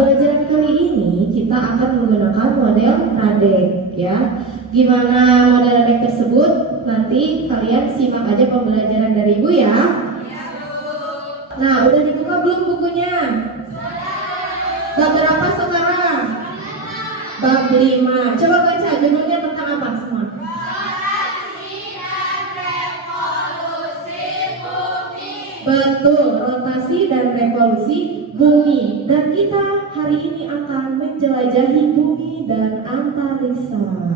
pembelajaran kali ini kita akan menggunakan model Radek ya. Gimana model Radek tersebut? Nanti kalian simak aja pembelajaran dari Ibu ya. Iya, Bu. Nah, udah dibuka belum bukunya? Bab berapa sekarang? Bab 5. Coba baca judulnya tentang apa semua? Betul, rotasi dan revolusi bumi. Dan kita hari ini akan menjelajahi bumi dan antariksa.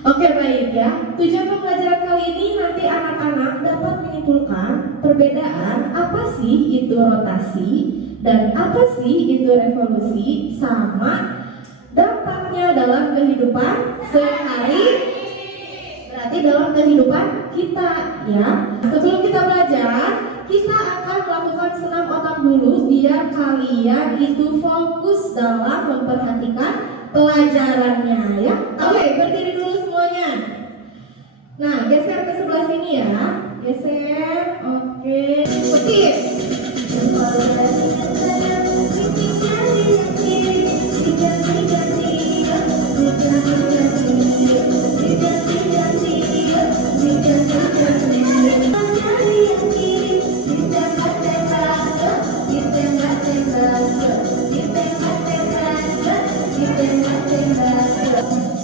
Oke, baik ya. Tujuan pembelajaran kali ini nanti anak-anak dapat menyimpulkan perbedaan apa sih itu rotasi dan apa sih itu revolusi, sama dampaknya dalam kehidupan sehari-hari. Berarti dalam kehidupan kita ya. Sebelum kita belajar, kita akan melakukan senam otak dulu biar kalian itu fokus dalam memperhatikan pelajarannya ya. Oke, berdiri dulu semuanya. Nah, geser ke sebelah sini ya. Geser. Oke. Putih.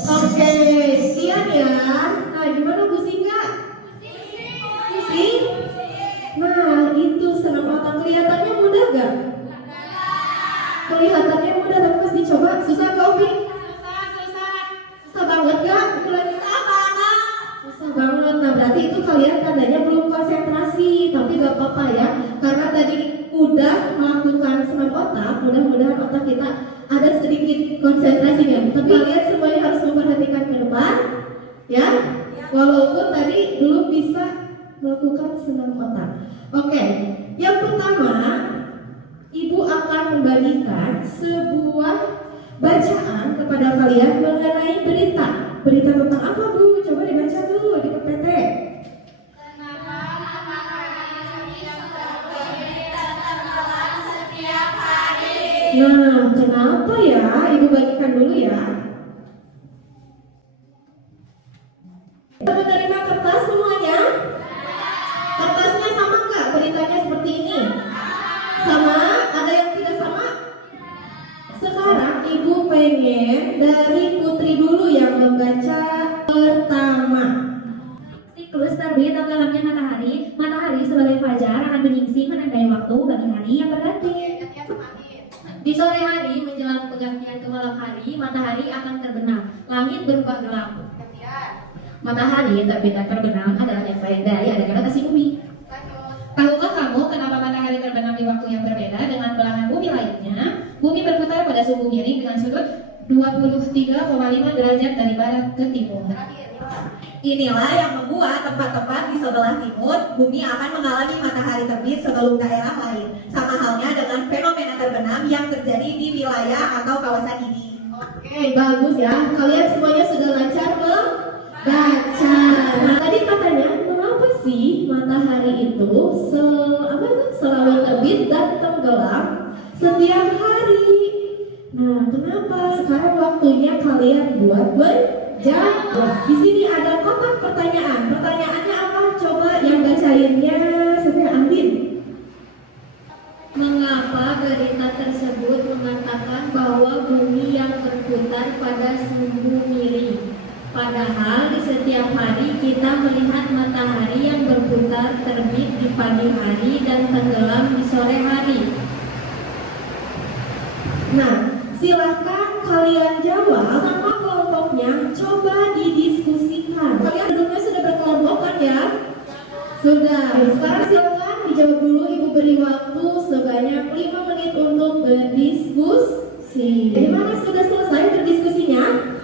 Oke, sekian ya. Nah, gimana pusing nggak? Pusing? Nah, itu senam otak. Kelihatannya mudah nggak? Kelihatannya mudah, tapi pas dicoba susah nggak, Opi? Susah banget nggak? Susah banget. Susah banget. Nah, berarti itu kalian tandanya belum konsentrasi. Tapi nggak apa-apa ya, karena tadi udah melakukan senam otak. Mudah-mudahan otak kita ada sedikit konsentrasinya. Tapi kalian semuanya harus memperhatikan ke depan, ya. Walaupun tadi belum bisa melakukan senam otak. Oke, yang pertama, Ibu akan membagikan sebuah bacaan kepada kalian mengenai berita. Berita tentang apa, Bu? Coba dibaca dulu di PPT. Nah, kenapa ya? Ibu bagikan dulu ya. Kita menerima kertas semuanya? Kertasnya sama nggak? Beritanya seperti ini? Sama? Ada yang tidak sama? Sekarang Ibu pengen dari Putri dulu yang membaca pertama. Siklus terbit atau gelapnya matahari. Matahari sebagai fajar akan menyingsing menandai waktu bagi hari yang berganti. Di sore hari menjelang pergantian ke malam hari, matahari akan terbenam. Langit berubah gelap. Matahari terbit dan terbenam adalah efek dari adanya rotasi bumi. Tahukah kamu kenapa matahari terbenam di waktu yang berbeda dengan belahan bumi lainnya? Bumi berputar pada suhu miring dengan sudut 23,5 derajat dari barat ke timur. Inilah yang membuat tempat-tempat di sebelah timur bumi akan mengalami matahari terbit sebelum daerah lain. Sama halnya dengan fenomena terbenam yang terjadi di wilayah atau kawasan ini. Oke, bagus ya. Kalian semuanya sudah lancar membaca. Nah, tadi katanya mengapa sih matahari itu selalu terbit dan tenggelam setiap hari? Nah, kenapa? Sekarang waktunya kalian buat menjawab. Di sini ada kotak pertanyaan. Pertanyaannya apa? Coba yang bacainnya saya Andin. Mengapa berita tersebut mengatakan bahwa bumi yang berputar pada suhu miring? Padahal di setiap hari kita melihat matahari yang berputar terbit di pagi hari dan tenggelam di sore hari. Nah, silakan kalian jawab sama kelompoknya. Coba didiskusikan. Kalian duduknya sudah berkelompokan ya? Sudah. Sekarang silakan dijawab dulu. Ibu beri waktu sebanyak 5 menit untuk berdiskusi. Gimana, sudah selesai berdiskusinya?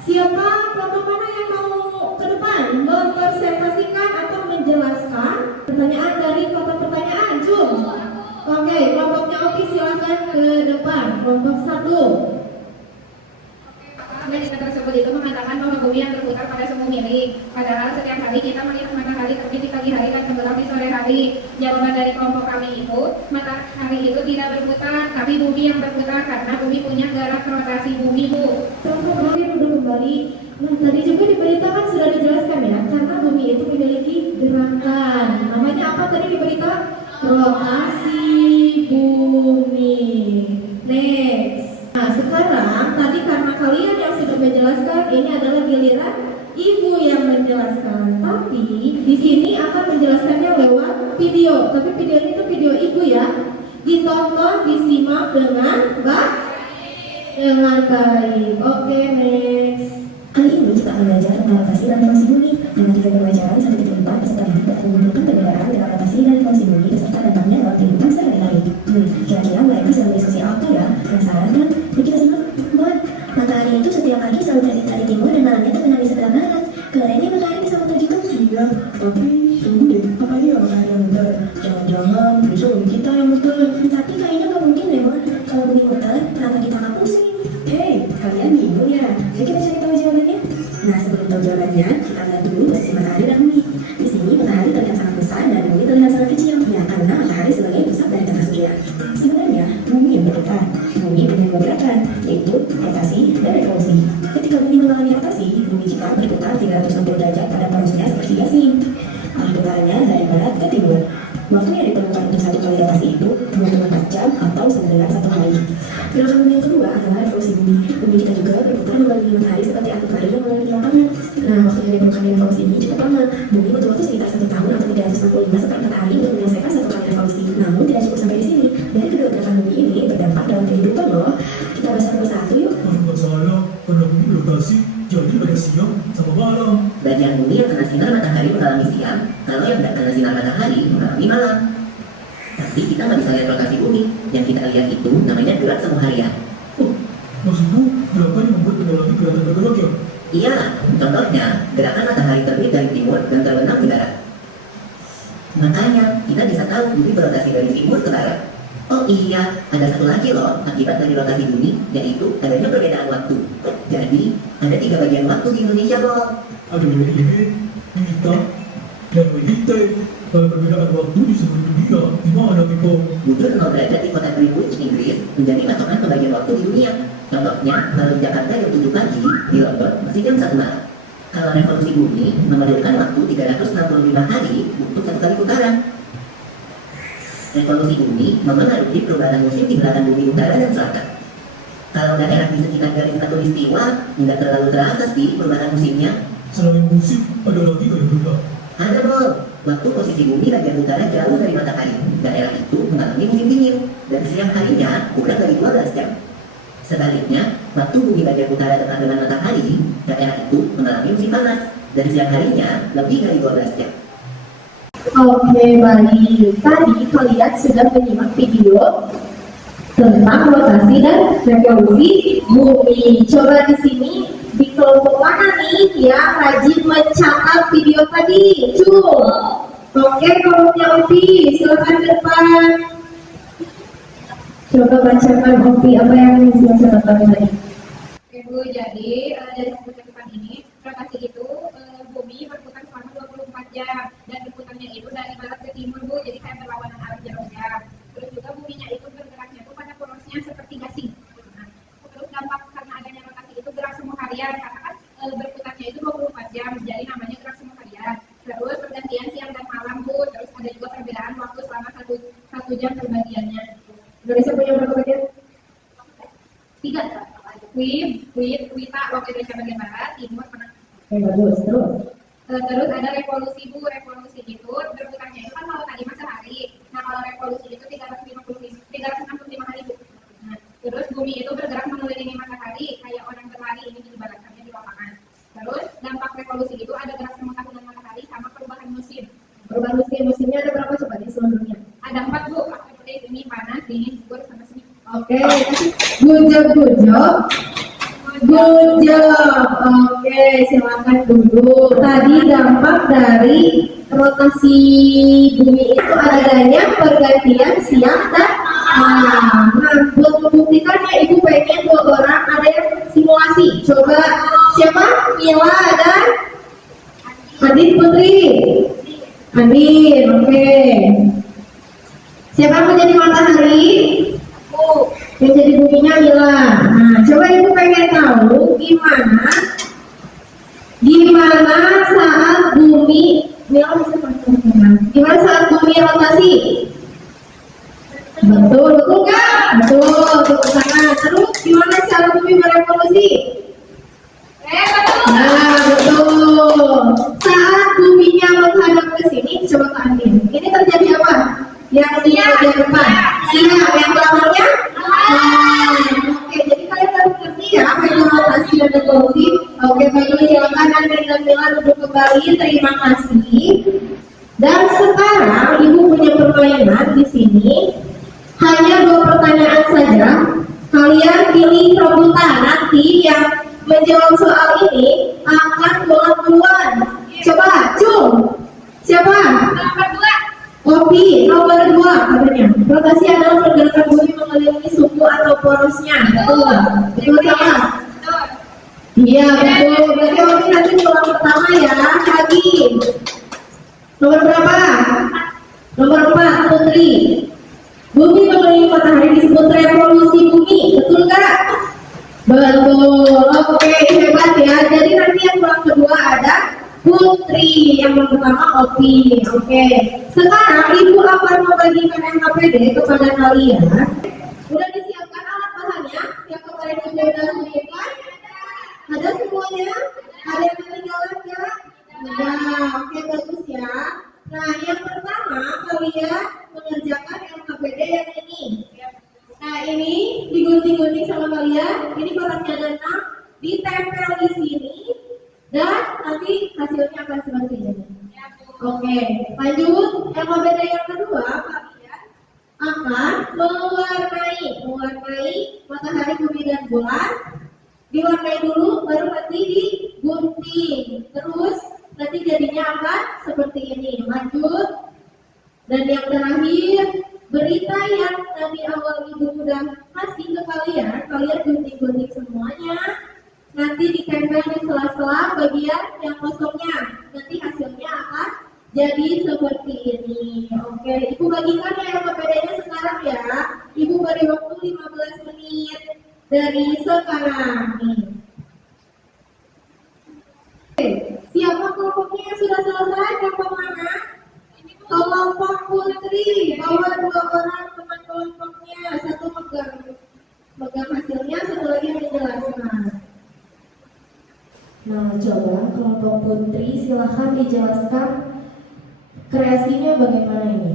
Siapa kelompok mana yang mau ke depan mempresentasikan atau menjelaskan pertanyaan dari kotak pertanyaan? Cum. Oke, kelompoknya Oki silakan ke depan. Kelompok 1. Berita tersebut itu mengatakan bahwa bumi yang berputar pada suhu miring miring. Padahal setiap hari kita melihat matahari terbit di pagi hari dan tenggelam di sore hari. Jawaban dari kelompok kami itu, matahari itu tidak berputar, tapi bumi yang berputar karena bumi punya gerak rotasi bumi, Bu. Contoh kami udah kembali. Nah, tadi juga diberitakan sudah dijelaskan ya, karena bumi itu memiliki gerakan. Namanya apa tadi diberitakan? Rotasi bumi. Next. Nah, sekarang tadi karena kalian yang sudah menjelaskan, ini adalah giliran ibu yang menjelaskan. Tapi di sini akan menjelaskannya lewat video. Tapi videonya itu video ibu ya. Ditonton, disimak dengan baik. Oke, next. Kali ini kita akan belajar tentang rotasi dan revolusi bumi. Dengan tiga pembelajaran 1.4, peserta didik akan mengumpulkan perbedaan antara rotasi dan revolusi bumi beserta dampaknya dalam kehidupan sehari-hari. Kira-kira mereka bisa berdiskusi apa ya? Penasaran kan? Yuk kita simak. Matahari itu setiap pagi selalu terbit dari timur dan malamnya terbenam di sebelah barat. Kerennya matahari bisa menuju ke Iya, tapi tunggu deh, apa iya matahari yang muter? Jangan-jangan besok bumi kita yang muter. Tapi kayaknya nggak mungkin deh, Mon. Kalau bumi muter, kenapa kita nggak pusing? Hei, kalian bingung ya? Jadi kita cari tahu jawabannya. Nah, sebelum tahu jawabannya, kita lihat dulu posisi matahari dan bumi. Di sini matahari terlihat sangat besar dan bumi terlihat sangat kecil. Ya, karena matahari sebagai pusat dari tata surya. Sebenarnya, bumi yang berputar. Bumi punya dua gerakan, yaitu rotasi dan revolusi. Ketika bumi mengalami rotasi, bumi kita berputar 360 derajat pada porosnya seperti gasing. Arah putarannya dari barat ke timur. Waktu yang diperlukan untuk satu kali rotasi itu 24 jam atau sama dengan 1 hari. Gerakan bumi yang kedua adalah revolusi bumi. Bumi kita juga berputar mengelilingi matahari seperti atlet lari yang mengelilingi lapangan. Nah, waktu yang diperlukan di revolusi ini cukup lama. Bumi butuh waktu sekitar 1 tahun atau 365 seperempat matahari untuk menyelesaikan satu kali revolusi. Namun tidak cukup sampai di sini. Dari kedua gerakan bumi ini berdampak dalam kehidupan loh. Kita bahas satu persatu yuk. Nggak salah, karena bumi berotasi, jadi ada siang sama malam. Bagian bumi yang kena sinar matahari mengalami siang, kalau yang tidak kena sinar matahari mengalami malam. Tapi kita nggak bisa lihat rotasi bumi, yang kita lihat itu namanya gerak semu harian. Oh, maksudmu gerakan yang membuat mengalami gerakan bergerak ya? Iya, contohnya gerakan matahari terbit dari timur dan terbenam di barat. Makanya kita bisa tahu bumi berotasi dari timur ke barat. Oh iya, ada satu lagi loh akibat dari rotasi bumi, yaitu adanya perbedaan waktu. Jadi ada 3 bagian waktu di Indonesia loh. Ada WIB, WITA, dan WIT. Kalau perbedaan waktu di seluruh dunia, gimana Piko? Mundur 0 derajat di kota Greenwich, Inggris menjadi patokan pembagian waktu di dunia. Contohnya, kalau di Jakarta jam 7 pagi, di London masih jam 1 malam. Kalau revolusi bumi memerlukan waktu 365 hari untuk satu kali putaran. Revolusi bumi memengaruhi perubahan musim di belahan bumi utara dan selatan. Kalau daerah di sekitar garis khatulistiwa, nggak terlalu terasa sih perubahan musimnya. Selain musik, ada lagi gaya berubah. Ada bro, waktu posisi bumi bagian utara jauh dari matahari, daerah itu mengalami musim dingin, dan siang harinya kurang dari 12 jam. Sebaliknya, waktu bumi bagian utara dekat dengan matahari, daerah itu mengalami musim panas, dan siang harinya lebih dari 12 jam. Oke, baik. Tadi kalian sudah menyimak video tentang rotasi dan revolusi bumi. Coba di sini di kelompok mana nih yang rajin mencatat video tadi? Oke, kelompoknya Opi, silakan ke depan. Coba bacakan Opi apa yang sudah catatan tadi. Ibu, jadi dari satu catatan ini, rotasi itu bumi berputar selama 24 jam dan berputarnya itu dari barat ke timur, Bu, jadi kayak berlawanan arah jaraknya. Terus juga buminya itu bergeraknya itu pada porosnya seperti gasing. Nah, terus dampak karena adanya rotasi itu gerak semu harian, karena kan berputarnya itu 24 jam, jadi namanya gerak semu harian. Terus pergantian siang dan malam, Bu, terus ada juga perbedaan waktu selama satu jam perbagiannya. Indonesia punya berapa bagian? 3. Wita, waktu Indonesia bagian barat, timur, tengah. Bagus, terus. Terus ada revolusi, Bu. Revolusi itu berputarnya itu kan kalau tadi matahari. Nah, kalau revolusi itu 365 hari, Bu. Nah, terus bumi itu bergerak mengelilingi matahari kayak orang berlari, ini diibaratkannya di lapangan. Terus dampak revolusi itu ada gerak semu tahunan matahari sama perubahan musim. Perubahan musimnya ada berapa coba di seluruh dunia? Ada 4, Bu. Seperti ini panas, dingin, gugur, sama semi. Oke, good job. Oke, silakan duduk. Tadi dampak dari rotasi bumi itu adanya pergantian siang dan malam. Nah, buat membuktikannya, Ibu pengen 2 orang ada yang simulasi. Coba siapa? Mila dan Adit Putri. Adit, oke. Siapa yang mau jadi matahari? Yang jadi buminya Mila. Nah, coba ibu pengen tahu gimana saat bumi Mila bisa pakai. Gimana saat bumi rotasi? Betul nggak? Betul, tepuk tangan. Terus gimana cara bumi berevolusi? Nah, betul. Saat buminya menghadap ke sini, coba ke Andin. Ini terjadi apa? Yang di bagian depan. Siap, yang belakangnya? Oke, jadi kalian harus ngerti ya apa itu rotasi dan revolusi. Oke, baiklah, silakan Andin dan Mila duduk kembali. Terima kasih. Dan sekarang ibu punya permainan di sini. Hanya 2 pertanyaan saja. Kalian pilih rebutan, nanti yang menjawab soal ini akan pulang duluan. Coba, Cung. Siapa? Opi, nomor 2 katanya. Rotasi adalah pergerakan bumi mengelilingi suku atau porosnya. Betul. Betul sama? Iya, betul. Berarti Opi nanti pulang pertama ya. Lagi. Nomor berapa? Nomor 4, Putri. Bumi mengelilingi matahari disebut revolusi bumi. Betul nggak? Betul. Oke, hebat ya. Jadi nanti yang pulang kedua ada Putri, yang pertama Opi. Oke. Sekarang ibu akan membagikan NKPD kepada kalian. Udah disiapkan alat bahannya yang kemarin ibu udah tunjukkan? Ada semuanya? Ada yang ketinggalan nggak? Nah, oke, bagus ya. Nah, yang pertama kalian mengerjakan NKPD yang ini. Nah, ini digunting-gunting sama kalian. Ini kotaknya ada 6, ditempel di sini. Dan nanti hasilnya akan seperti ini. Oke, lanjut. NKPD yang kedua, kalian akan mewarnai matahari, bumi, dan bulan. Diwarnai dulu, baru nanti digunting. Terus nanti jadinya akan seperti ini. Lanjut. Dan yang terakhir, berita yang tadi awal ibu sudah kasih ke kalian gunting-gunting semuanya. Nanti ditempel di sela-sela bagian yang kosongnya. Nanti hasilnya akan jadi seperti ini. Oke, ibu bagikan ya NKPD-nya sekarang ya. Ibu beri waktu 15 menit dari sekarang nih. Oke, siapa kelompoknya yang sudah selesai? Kelompok mana? Kelompok Putri. Bawa 2 orang teman kelompoknya. Satu megang hasilnya, satu lagi yang menjelaskan. Nah, coba kelompok Putri silahkan dijelaskan kreasinya bagaimana ini.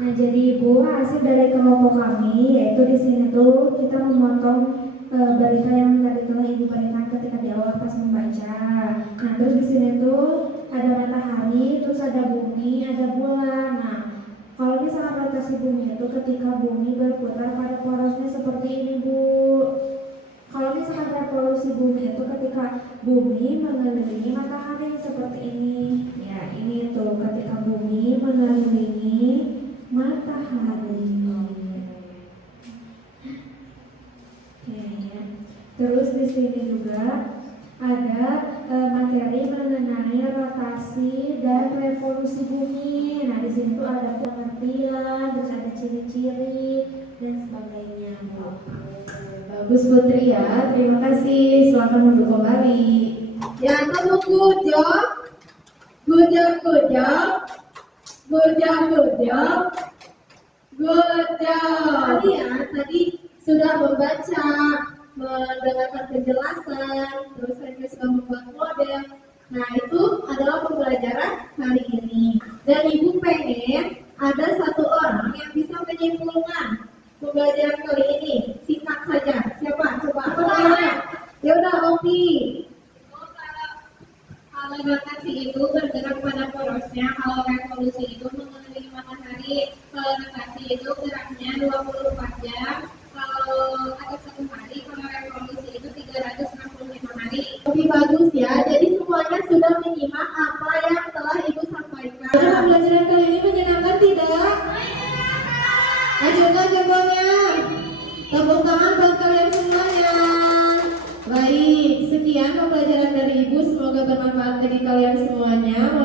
Nah, jadi Ibu, hasil dari kelompok kami yaitu di sini tuh kita memotong berita yang tadi telah Ibu berikan ketika di awal pas membaca. Nah, terus di sini tuh ada matahari, terus ada bumi, ada bulan. Nah, kalau misalnya rotasi bumi itu ketika bumi berputar pada porosnya seperti ini, Bu. Kalau misalkan revolusi bumi itu ketika bumi mengelilingi matahari seperti ini. Ya, ini tuh ketika bumi mengelilingi matahari. Oke. Terus di sini juga ada materi mengenai rotasi dan revolusi bumi. Nah, di sini tuh ada pengertian, terus ada ciri-ciri dan sebagainya. Bagus Putri ya, terima kasih. Silakan duduk kembali. Yang temu gujok. Tadi sudah membaca, mendengarkan penjelasan, terus saya sudah membuat model. Nah, itu adalah pembelajaran hari ini. Dan ibu pengen ada 1 orang yang bisa menyimpulkan pembelajaran kali ini. Singkat saja. Siapa? Coba. Ya udah, Opi. Kalau rotasi itu bergerak pada porosnya, kalau revolusi itu mengelilingi matahari. Kalau rotasi itu geraknya 24 jam, kalau ada 1 hari, kalau revolusi itu 365 hari. Lebih bagus ya. Jadi semuanya sudah menyimak apa yang telah ibu sampaikan. Pembelajaran kali ini menyenangkan tidak? Ajukan jempolnya. Tepuk bermanfaat bagi kalian semuanya.